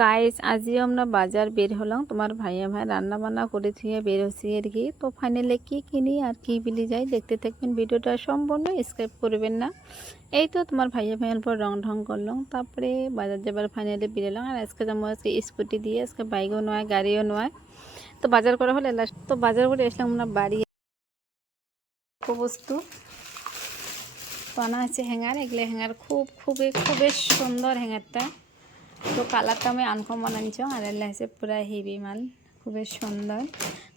Guys আজিও আমরা বাজার বের হলাম। তোমার ভাইয়া ভাই রান্না বান্না করে থুয়ে বের হচ্ছি আর কি তো ফাইনালে কি কিনি আর কি বিলি যাই দেখতে থাকবেন। ভিডিওটা সম্পূর্ণ স্ক্রাইব করবেন না। এই তো তোমার ভাইয়া ভাইয়ের পর রং ঢং করলাম। তারপরে বাজার যাবার ফাইনালি বেরোলাম আর আজকে যেমন আজকে স্কুটি দিয়ে। আজকে বাইকও নয়, গাড়িও নয়। তো বাজার করা হলে লাস্ট তো বাজার করে আসলাম আমরা বাড়ি। বস্তু। আনা হচ্ছে হ্যাঙ্গার। এগুলো হ্যাঙ্গার খুব, খুবই খুবই সুন্দর হ্যাঙ্গারটা। তো কালারটা আমি আনকমন আনছ আর এগুলো হচ্ছে পুরা হেভি মাল খুবই সুন্দর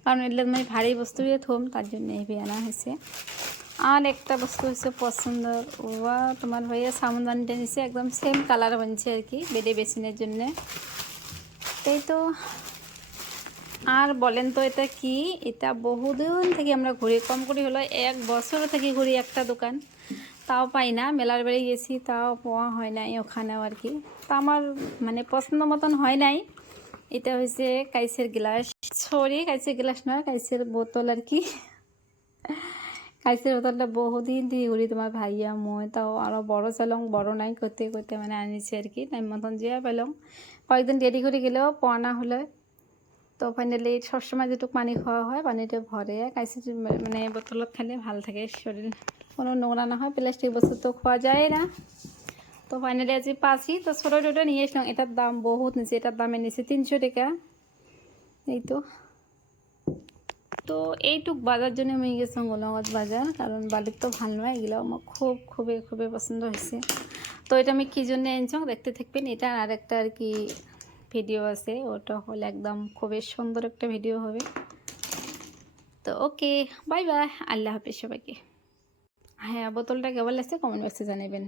কারণ এগুলো মানে ভারী বস্তু থম তার জন্য হেভি আনা হয়েছে আর একটা বস্তু হচ্ছে পছন্দর ওয়া তোমার ভাইয়া সামদানিটা নিচ্ছে একদম সেম কালার বানছে আর কি বেডে বেসিনের জন্যে তাই তো আর বলেন তো এটা কি, এটা বহুদিন থেকে আমরা ঘুরি কম করে হলো এক বছর থেকে ঘুরি একটা দোকান। তাও পাই না, মেলার বাড়ি গেছি, তাও পাওয়া হয় নাই ওখানেও আর কি। তা আমার মানে পছন্দ মতন হয় নাই। এটা হয়েছে কাইসের গ্লাস। সরি, কাইসের গ্লাস নয়, কাইসের বোতল আর কি। কাইসের বোতলটা বহুদিন থেকে ঘুরি তোমার ভাইয়া, মই, তাও আরও বড় চালং, বড় নাই করতে করতে মানে আনিছে আর কি। টাইম মতন যেয়ে পেলাম কয়েকদিন দেরি করে গেলেও পাওয়া না হলে তো ফাইনালি সবসময় যেটুকু পানি খাওয়া হয় পানিটা ভরে কাইসি মানে বোতলত খালে ভালো থাকে শরীর। কোনো নোংরা না হয়, প্লাস্টিক বস্তু তো খাওয়া যায় না। তো ফাইনালি আজ পাঁচি তো ছোটো ছোটো নিয়ে এসলাম এটার দাম বহুত নিচে, এটার দামে নিচে তিনশো টাকা। এই তো। তো এইটুক বাজার জন্য আমি গেছিলাম গোলাগঞ্জ বাজার, কারণ বালির তো ভালো নয়, এগুলো আমার খুব, খুবই খুবই পছন্দ হয়েছে। তো এটা আমি কী জন্য এনেছি, দেখতে থাকবেন। এটা আর একটা আর কি ভিডিও আছে, ওটা হলে একদম খুবই সুন্দর একটা ভিডিও হবে। তো ওকে বাই বাই আল্লাহ হাফিজ সবাইকে। হ্যাঁ বোতলটা কেবল আছে কমেন্ট বক্সে জানাবেন।